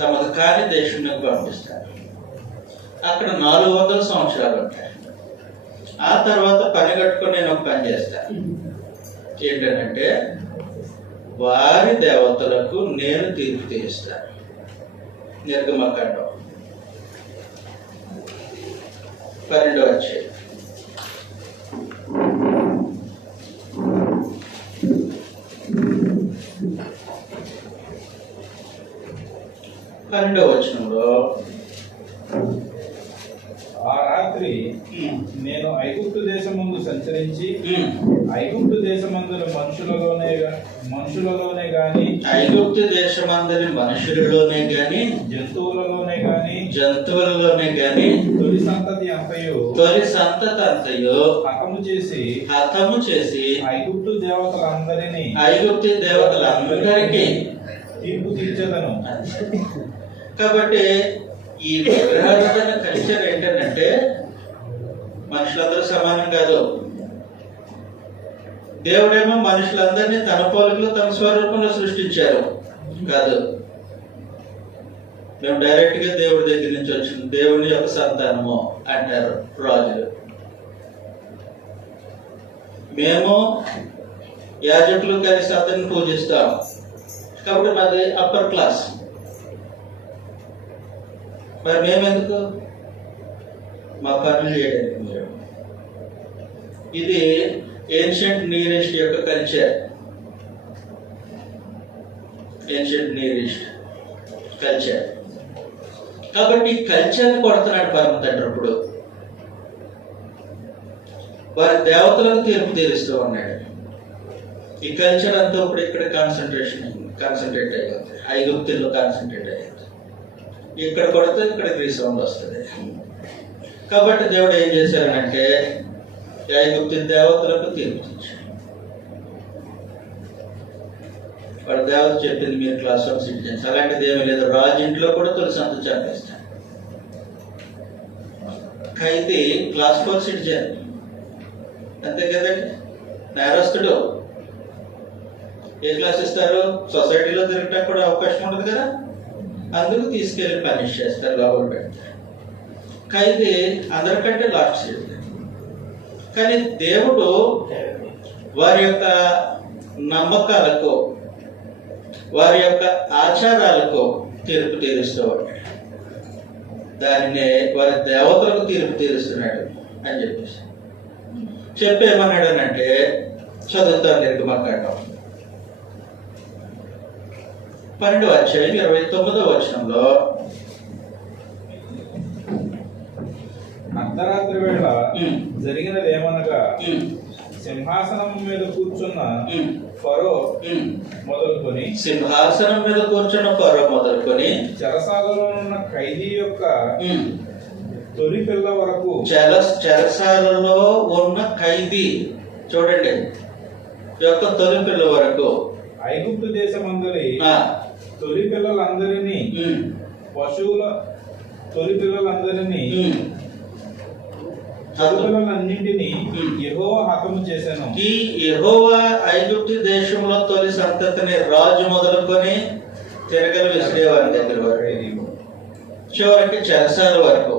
తమకు కాని దేశంలోకి పంపిస్తాను. అక్కడ 400 సంవత్సరాలు ఉంటాయి. ఆ తర్వాత పని కట్టుకొని నేను ఒక పని చేస్తాను. ఏంటంటే వారి దేవతలకు నేను తీర్పు తీరుస్తాను. నిర్గమకాండం 12వ అధ్యాయం. వచనంలో ఆ రాత్రి నేను ఐగుప్తు దేశమందు సంచరించి ఐగుప్తు దేశమందుల మనుషులలోనే గాని ఐగుప్తు దేశమందుని మనుషులలోనే గాని జంతువులలోనే గాని తొలి సంతతి అంతయు హతము చేసి ఐగుప్తు దేవతలందరికీ తీర్పు తీర్చదను. కాబట్టి ఈ విగ్రహారాధన కల్చర్ ఏంటంటే మనుషులందరూ సమానం కాదు. దేవుడేమో మనుషులందరినీ తన పోలికలో తన స్వరూపంలో సృష్టించారు కాదు. మేము డైరెక్ట్ గా దేవుడి దగ్గర నుంచి వచ్చిన దేవుని యొక్క సంతానము అంటారు రాజులు. మేము యాజకులు కలిసి అతన్ని పూజిస్తాం కాబట్టి మాది అప్పర్ క్లాస్. మరి మేమెందుకు? మా పనులు చేయడానికి మీరు. ఇది ఏన్షియంట్ నియర్ ఈస్ట్ యొక్క culture. Ancient near east culture. కాబట్టి కల్చర్ కొడుతున్నాడు పరమ తండ్రి. ఇప్పుడు వారి దేవతలకు తీర్పు తీరుస్తూ ఉన్నాడు. ఈ కల్చర్ అంతా ఇప్పుడు ఇక్కడ కాన్సన్ట్రేట్ అయ్యింది. ఐగుప్తుల్లో కాన్సన్ట్రేట్ అయ్యింది. ఇక్కడ కొడితే ఇక్కడ రీసౌండ్ వస్తుంది. కాబట్టి దేవుడు ఏం చేశారనంటే ఐగుప్తు దేవతలకు తీర్పు ఇచ్చాడు. వాడు దేవత చెప్పింది మీరు క్లాస్ 1 సిటిజన్స్. అలాంటిది ఏమీ లేదు. రాజు ఇంట్లో కూడా తొలి సంత చంపేస్తాడు. ఖైదీ క్లాస్ 4 సిటిజన్, అంతే కదండి. నేరస్తుడు ఏ క్లాస్ ఇస్తారు? సొసైటీలో తిరగటానికి కూడా అవకాశం ఉండదు కదా. అందుకు తీసుకెళ్లి పనిష్ చేస్తారు, లోపల పెడతారు. ఖైదీ అందరికంటే లాస్ట్ సిటిజన్. కానీ దేవుడు వారి యొక్క నమ్మకాలకు, వారి యొక్క ఆచారాలకు తీర్పు తీరుస్తూ ఉంటాడు. దానినే వారి దేవతలకు తీర్పు తీరుస్తున్నాడు అని చెప్పేసి చెప్పేమన్నాడు అంటే చదువుతాను. నిర్గమకాండం 12వ అధ్యాయం 29వ వచనంలో అర్ధరాత్రి వేళ జరిగినది ఏమనగా సింహాసనం మీద కూర్చున్న ఫరో మొదలుకొని చెరసాలలో ఉన్న ఖైదీ యొక్క తొలి పిల్ల వరకు, చెరసాలలో ఉన్న ఖైదీ చూడండి యొక్క తొలి పిల్ల వరకు ఐగుప్తు దేశమందరి తొలి పిల్లలందరినీ, పశువుల తొలి పిల్లలందరినీ, పిల్లలన్నింటినీ యెహోవా హతము చేశాను. ఈ యెహోవా ఐగుప్తు దేశంలో తొలి సంతతిని రాజు మొదలుకొని తిరగలు విసిరేవారి దగ్గర వరకు, చివరికి చెరసాల వరకు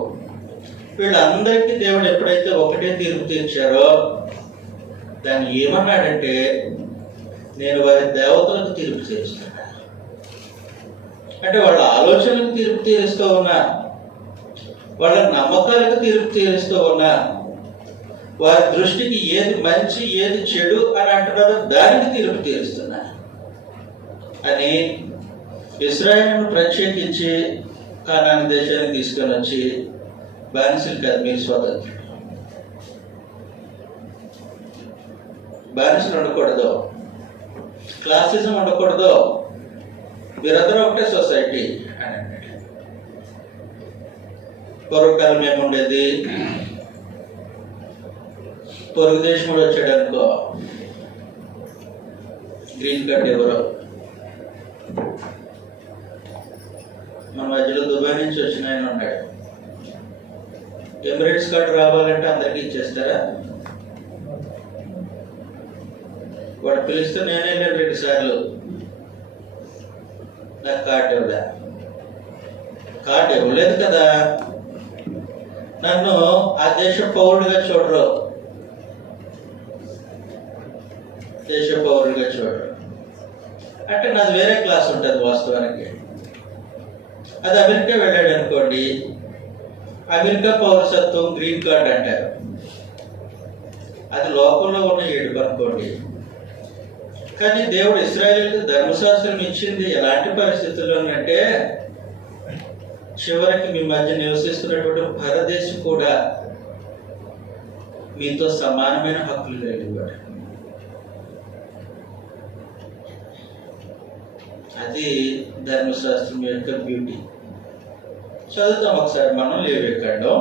వీళ్ళందరికీ దేవుడు ఎప్పుడైతే ఒకటే తీర్పు తీర్చారో దాన్ని ఏమన్నాడంటే నేను వారి దేవతలకు తీర్పు తీరుస్తాను. అంటే వాళ్ళ ఆలోచనలకు తీర్పు తీరుస్తూ ఉన్నా. వాళ్ళ నమ్మకాలకు తీర్పు తీరుస్తూ ఉన్నా, వారి దృష్టికి ఏది మంచి ఏది చెడు అని అంటున్నారో దానికి తీర్పు తీరుస్తున్నా అని ఇశ్రాయేలును ప్రత్యేకించి కానాను దేశానికి తీసుకొని వచ్చి బానిసలు కాదు మీరు స్వతంత్రులు, బానిసలు ఉండకూడదు, క్లాసిజం ఉండకూడదు, మీరందరూ ఒకటే సొసైటీ అని అన్నాడు. పూర్వకాలం ఏముండేది, పొరుగు దేశం కూడా వచ్చాడు అనుకో, గ్రీన్ కార్డ్ ఎవరో, మన మధ్యలో దుబాయ్ నుంచి వచ్చిన ఆయన ఉన్నాడు, ఎమిరేట్స్ కార్డు రావాలంటే అందరికీ ఇచ్చేస్తారా? వాడు పిలిస్తే నేనే 2 సార్లు నాకు కార్డు ఇవ్వలే, కార్డు ఇవ్వలేదు కదా, నన్ను ఆ దేశ పౌరుడిగా చూడరు, దేశ పౌరుడిగా చూడరు. అంటే నాది వేరే క్లాస్ ఉంటుంది వాస్తవానికి. అది అమెరికా వెళ్ళాడు అనుకోండి, అమెరికా పౌరసత్వం గ్రీన్ కార్డ్ అంటారు, అది లోకంలో ఉన్న ఏడుపు అనుకోండి. కానీ దేవుడు ఇశ్రాయేలుకి ధర్మశాస్త్రం ఇచ్చింది ఎలాంటి పరిస్థితుల్లోనంటే, చివరికి మీ మధ్య నివసిస్తున్నటువంటి పరదేశి కూడా మీతో సమానమైన హక్కులు కలిగివాడు. అది ధర్మశాస్త్రం యొక్క బ్యూటీ. చదువుతాం ఒకసారి మనం లేవికాండం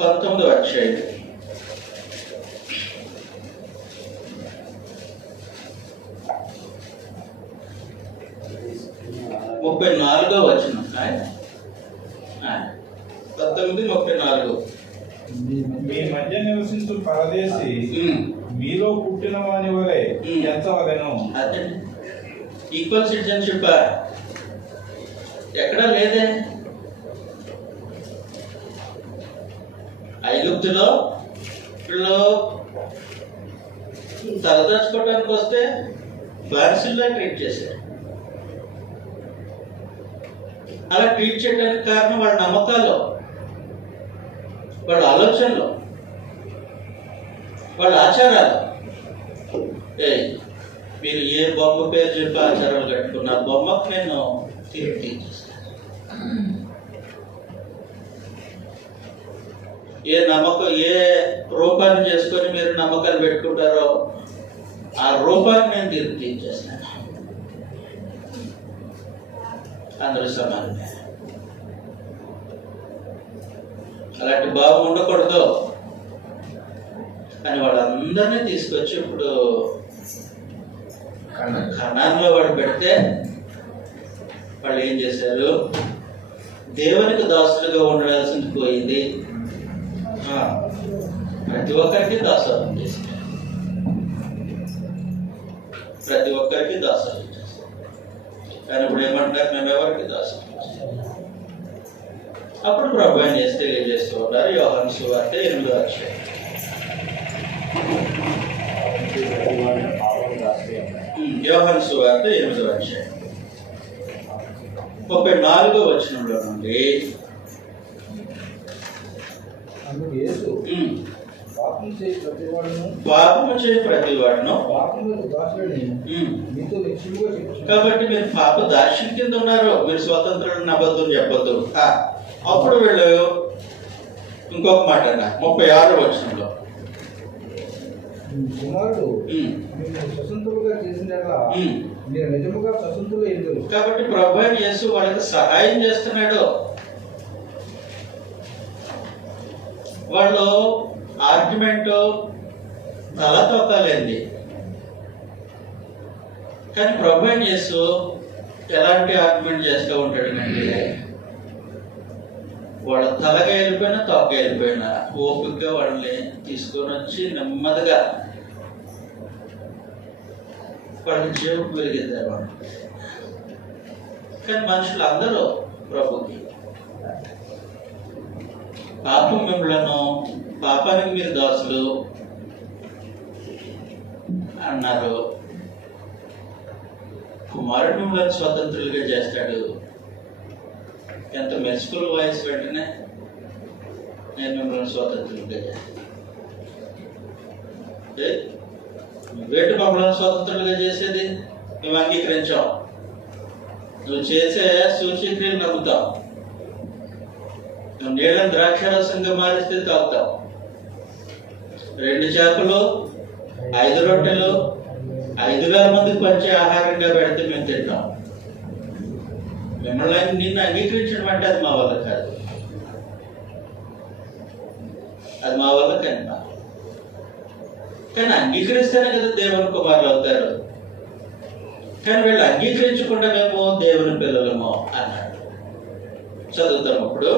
19వ అధ్యాయం 34వ వచనం. 19:34. మీ మధ్య నివసించు పరదేశి మీలో పుట్టిన వాని వలె ఎంచవలెను. అదే ఈక్వల్ సిటిజన్షిప్ ఎక్కడా లేదే. ఐగుప్తులో వీళ్ళు తలదాచుకోవడానికి వస్తే బానిసల్లా ట్రీట్ చేశారు. అలా ట్రీట్ చేయడానికి కారణం వాళ్ళ నమ్మకాలు, వాళ్ళ ఆలోచనలు, వాళ్ళ ఆచారాలు. మీరు ఏ బొమ్మ పేరు చెప్పి ఆచారాలు కట్టుకున్న బొమ్మకు నేను తీర్పు తీర్చేస్తాను. ఏ నమ్మకం, ఏ రూపాన్ని చేసుకొని మీరు నమ్మకాలు పెట్టుకుంటారో ఆ రూపాన్ని నేను తీర్పు తీర్చేస్తాను. అందరూ సమానమే. అలాంటి భావం ఉండకూడదు అని వాళ్ళందరినీ తీసుకొచ్చి ఇప్పుడు కనాన్లో వాడు పెడితే వాళ్ళు ఏం చేశారు? దేవునికి దాసులుగా ఉండాల్సింది పోయింది, ప్రతి ఒక్కరికి దాసోహం చేశారు. ప్రతి ఒక్కరికి దాసోహం చేశారు. కానీ ఇప్పుడు ఏమంటారు? మేము ఎవరికి దాసోహం చేస్తాం. అప్పుడు ప్రభు ఆయన చేసి తెలియజేస్తూ ఉన్నారు. యోహాను సువార్త 8వ అధ్యాయం. యోహాను సువార్త 8వ అధ్యాయం 34వ వచనంలో నుండి పాపము చేయ ప్రతివాడును. కాబట్టి మీరు పాప దాస్యం కింద ఉన్నారు, మీరు స్వతంత్రులను అబద్ధం చెప్పొద్దు. అప్పుడు వీళ్ళు ఇంకొక మాట అన్న 36వ వచనంలో, కుమారుడు స్వతంత్రులుగా చేసినట్లా మీరు నిజముగా స్వతంత్రులు ఎదురు. కాబట్టి ప్రభు యేసు వాళ్ళకి సహాయం చేస్తున్నాడు. వాళ్ళు ఆర్గ్యుమెంట్ తల తొక్కాలేంది. కానీ ప్రభు యేసు ఎలాంటి ఆర్గ్యుమెంట్ చేస్తూ ఉంటాడు అంటే, వాళ్ళ తలగా వెళ్ళిపోయినా తొక్క వెళ్ళిపోయినా ఓపికగా వాళ్ళని తీసుకొని వచ్చి నెమ్మదిగా వాళ్ళకి జీవం వెలిగిద్దామా? కానీ మనుషులు అందరూ ప్రభుకి పాపం మిమ్మలను, పాపానికి మీరు దాసులు అన్నారు. కుమారుడు మిమ్మల్ని స్వతంత్రులుగా చేస్తాడు. ఎంత మెర్సిఫుల్ వాయిస్ వెంటనే నేను మిమ్మల్ని స్వతంత్రులుగా చేస్తాను. వేటి మమ్మల్ని స్వతంత్రులుగా చేసేది? మేము అంగీకరించాం. నువ్వు చేసే సూచక్రియలు నమ్ముతావు. నువ్వు నీళ్ళని ద్రాక్షారసంగా మారిస్తే తాగుతావు. 2 చేపలు 5 రొట్టెలు 5,000 మందికి పంచే ఆహారంగా పెడితే మేము తింటాం. మిమ్మల్ని నిన్ను అంగీకరించడం అంటే అది మా వల్ల కాదు. అది మా వల్ల కన్నా. కానీ అంగీకరిస్తేనే కదా దేవుని కుమారులు అవుతారు. కానీ వీళ్ళు అంగీకరించకుండా మేము దేవుని పిల్లలము అన్నాడు. చదువుతాం అప్పుడు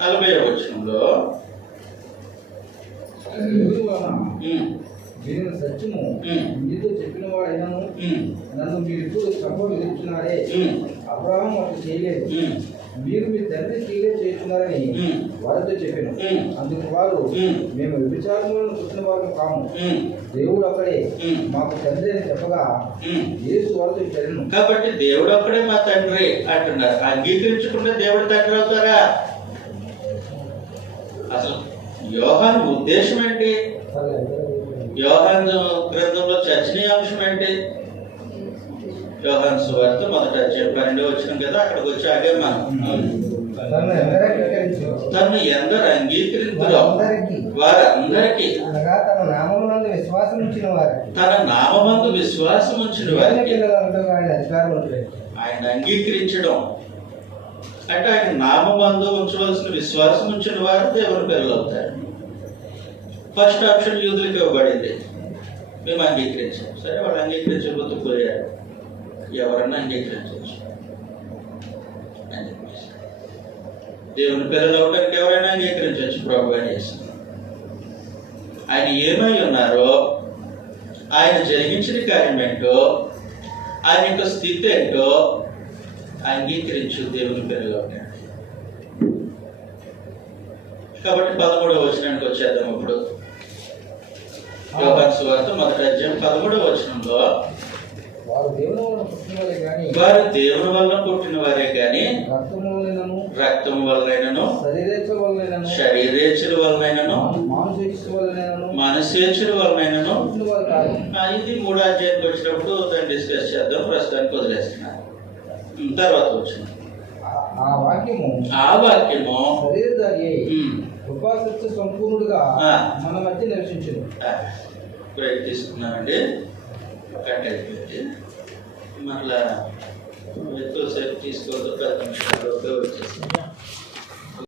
40వ వచనంలో దీనిని సత్యము మీతో చెప్పిన వాడైనాను నన్ను మీరు ఇప్పుడు సపోర్ట్ ఎదుర్కొన్నారే. అబ్రహాము అట్లా చేయలేదు, మీరు మీ తండ్రి క్రియలే చేస్తున్నారని వారితో చెప్పాను. అందుకు వారు మేము వ్యభిచారములను పుట్టిన వారు కాము, దేవుడు అక్కడే మాకు తండ్రి అని చెప్పగా యేసు వారితో చెప్పాను. కాబట్టి దేవుడు అక్కడే మా తండ్రి అంటున్నారు. అంగీకరించకుండా దేవుడు తండ్రి అవుతారా? అసలు యోహాను ఉద్దేశం ఏంటి? యోహాను గ్రంథంలో చర్చనీయాంశం ఏంటి? యోహాను సువార్త 1:12 వచ్చిన కదా, అక్కడికి వచ్చాకే మనం తను ఎందరు అంగీకరించు వారందరికీ అనగా తన నామమునందు విశ్వాసం ఉంచిన వారికి, తన నామమందు విశ్వాసం ఉంచిన వారికి ఆయన అధికారం ఉంటుంది. ఆయన అంగీకరించడం అంటే ఆయన నామమందు ఉంచవలసిన విశ్వాసం ఉంచిన వారు దేవుని పిల్లలు అవుతారు. ఫస్ట్ ఆప్షన్ యూదులకు ఇవ్వబడింది, మేము అంగీకరించాం. సరే, వాళ్ళు అంగీకరించకపోతే పోయారు. ఎవరన్నా అంగీకరించవచ్చు అని చెప్పేసి దేవుని పిల్లలు అవడానికి ఎవరైనా అంగీకరించవచ్చు. ప్రభు అని చేస్తున్నారు. ఆయన ఏమై ఉన్నారో, ఆయన జరిగించిన కార్యం ఏంటో, ఆయన యొక్క స్థితి ఏంటో అంగీకరించు దేవుని పిల్లలు అవుతాడు. కాబట్టి 13వ వచనానికి వచ్చేద్దాం. ఇప్పుడు యోహాను సువార్త 1:13 వచనంలో వారు దేవుని వలన పుట్టిన వారే గాని, వారు దేవుని వలన పుట్టిన వారే గాని రక్తము వలనైనను శరీరేచ్ఛల వలనైనను మనసేచ్ఛల వలనైనను ఇది 3వ అధ్యాయానికి వచ్చినప్పుడు దాన్ని డిస్కస్ చేద్దాం. ప్రస్తుతానికి వదిలేస్తున్నారు. తర్వాత వచ్చిన ఆ వాక్యము సంపూర్ణుడుగా మన మధ్య నివసించను. బ్రేక్ తీసుకున్నామండి. కట్ అయిపోయింది. మళ్ళా ఎక్కువసేపు తీసుకోవద్దు. 10 నిమిషాలు వచ్చేసి